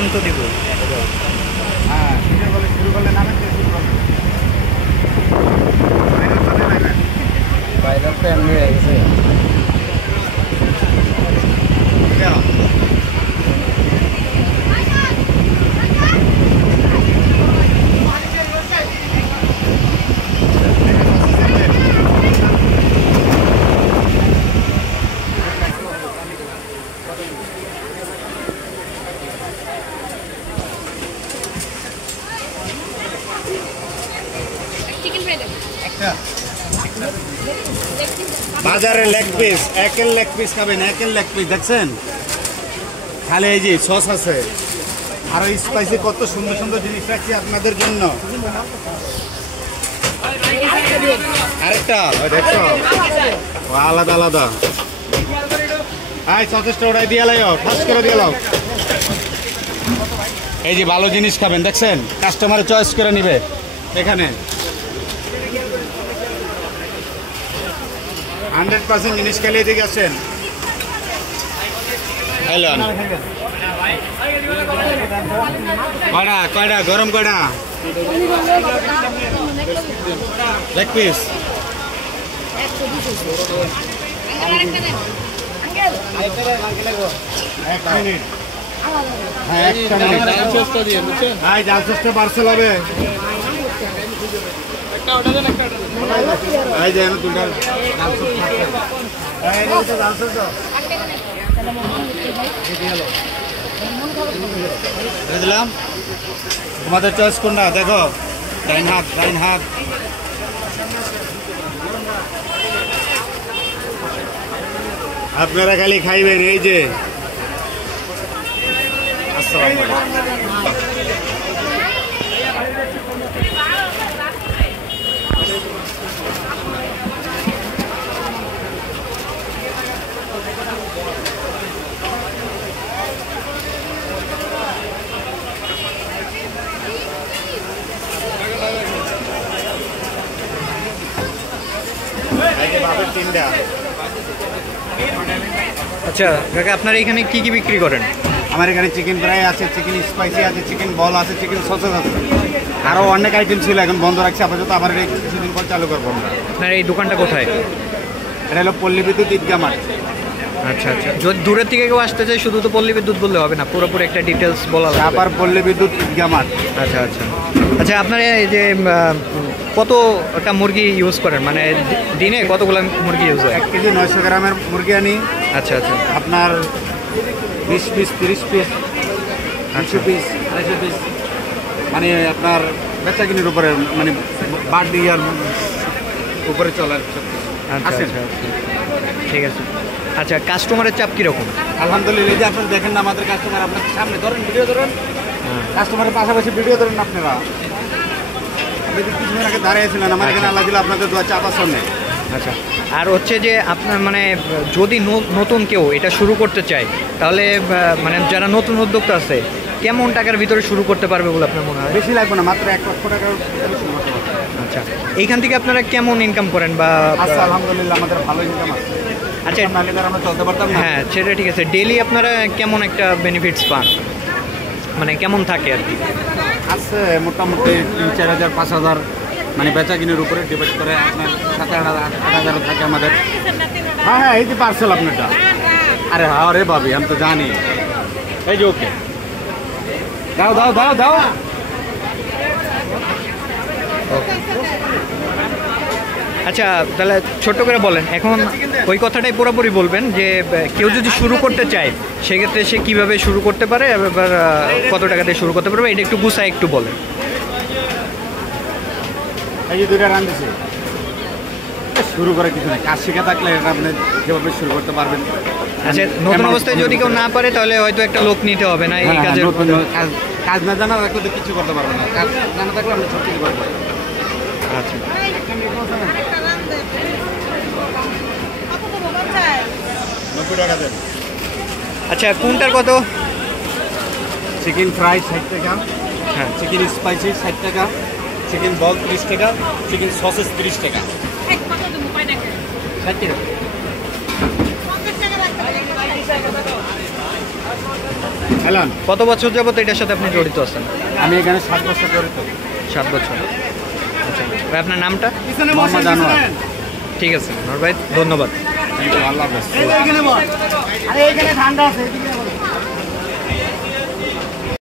নাম তো দিব। হ্যাঁ শুরু করলে নামে শুরু করবেন। বাইরের তো এমনি হয়ে গেছে। বাজারে লেগ পিস, একের লেগ পিস খাবেন, একের লেগ পিস দেখছেন? খালি এই যে সস আছে, আরো স্পাইসি কত সুন্দর সুন্দর জিনিস রাখছি আপনাদের জন্য। আরেকটা দেখছো আলাদা আলাদা। সতেজটা ওটাই দিয়ে লাও, ফার্স্ট করে দিয়ে লাও। এই যে ভালো জিনিস খাবেন দেখছেন, কাস্টমার চয়েস করে নিবে এখানে। 100% জিনিস খেলে এদিকে আসেন। কয়টা কয়টা গরম কয়টা লেগ পিস? জাল সসটা পার্সেল হবে। দিলাম তোমাদের চয়েস কোনটা দেখো। ডাইন হাত, ডাইন হাত। আপনারা খালি খাইবেন এই যে। আসসালামু আলাইকুম। আচ্ছা কাকা, আপনারা এখানে কি কি বিক্রি করেন? আমার এখানে চিকেন ফ্রাই আছে, চিকেন স্পাইসি আছে, চিকেন বল আছে, চিকেন সসেজ আছে, আরও অনেক আইটেম ছিল, এখন বন্ধ রাখছি আপাতত। আবার কিছুদিন পর চালু করবো আমরা। আপনার এই দোকানটা কোথায়? এটা হলো পল্লী বিদ্যুৎ ঈদগাহ মাঠ। আচ্ছা আচ্ছা, যদি দূরের থেকে কেউ আসতে চাই শুধু তো পল্লী বিদ্যুৎ বললে হবে না, পুরোপুরি একটা ডিটেলস বলা লাগবে। আবার পল্লী বিদ্যুৎ ঈদগাহ মাঠ। আচ্ছা আচ্ছা আচ্ছা, আপনার এই যে কতটা মুরগি ইউজ করেন, মানে দিনে কতগুলো মুরগি ইউজ হয়? 1 কেজি 900 গ্রামের মুরগি আনি। আচ্ছা আচ্ছা, আপনার 20 পিস, 30 পিস, 200 পিস, 250 পিস, মানে আপনার বেচা কিনির উপরে, মানে বাড়তি আর উপরে চলার। আচ্ছা আচ্ছা, ঠিক আছে। আচ্ছা, কাস্টমারের চাপ কীরকম? আলহামদুলিল্লাহ, যে আপনারা দেখেন না আমাদের কাস্টমার, আপনার সামনে ধরেন, ভিডিও ধরেন, কাস্টমারের পাশাপাশি ভিডিও ধরেন। আপনারা কিছুদিন আগে দাঁড়িয়েছিলেন, আমার এখানে আল্লাহ দিল আপনাদের দোয়া চাপ আছে অনেক। আচ্ছা, আর হচ্ছে যে আপনার মানে যদি নতুন কেউ এটা শুরু করতে চায়, তাহলে মানে যারা নতুন উদ্যোক্তা আছে, কেমন টাকার ভিতরে শুরু করতে পারবে বলে আপনার মনে হয়? বেশি লাগবে না, মাত্র 1 লক্ষ টাকার। আচ্ছা, এইখান থেকে আপনারা কেমন ইনকাম করেন? বা আলহামদুলিল্লাহ আমাদের ভালো ইনকাম আছে। আচ্ছা, আমরা চলতে পারতাম না। হ্যাঁ সেটা ঠিক আছে। ডেইলি আপনারা কেমন একটা বেনিফিটস পান, মানে কেমন থাকে আর কি? আছে মোটামুটি 3-4 হাজার, 5 হাজার, মানে বেচা কিনের উপরে ডিপেন্ড করে। আপনার 7-8 হাজার থাকে আমাদের। হ্যাঁ হ্যাঁ, এই যে পার্সেল আপনারটা। আরে হ্যাঁ রে ভাবি, আমি তো জানি। এই যে ওকে, দাও দাও দাও দাও। আচ্ছা, তাহলে ছোট্ট করে বলেন এখন, ওই কথাটাই পুরোপুরি বলবেন যে কেউ যদি শুরু করতে চায় সেক্ষেত্রে সে কীভাবে শুরু করতে পারে, এবার কত টাকা দিয়ে শুরু করতে পারবে, এটা একটু গুছায় একটু বলেন। এই যে 2টা রান দিছি, শুরু করে কিছু নেই, কাজ শিখে থাকলে আপনি যেভাবে শুরু করতে পারবেন। আচ্ছা, নতুন অবস্থায় যদি কেউ না পারে তাহলে হয়তো একটা লোক নিতে হবে না এই কাজের। কাজ না জানা থাকলে তো কিছু করতে পারবেন না, কাজ জানা থাকলে আপনি সব কিছু করতে পারবেন। আচ্ছা, 90 টাকা দেন। আচ্ছা, কোনটার কত? চিকেন ফ্রাই 60 টাকা, হ্যাঁ, চিকেন স্পাইসি 60 টাকা, চিকেন বল 30 টাকা, চিকেন সসেস 30 টাকা। 60 টাকা। এলান কত বছর যাবত এটার সাথে আপনি জড়িত আছেন? আমি এখানে 7 বছর জড়িত। 7 বছর। আচ্ছা ভাই, আপনার নামটা? মোহাম্মদ আনোয়ার। ঠিক আছে নর ভাই, ধন্যবাদ। থ্যাংক ইউ, আল্লাহ হাফেজ। এইখানে ঠান্ডা আছে।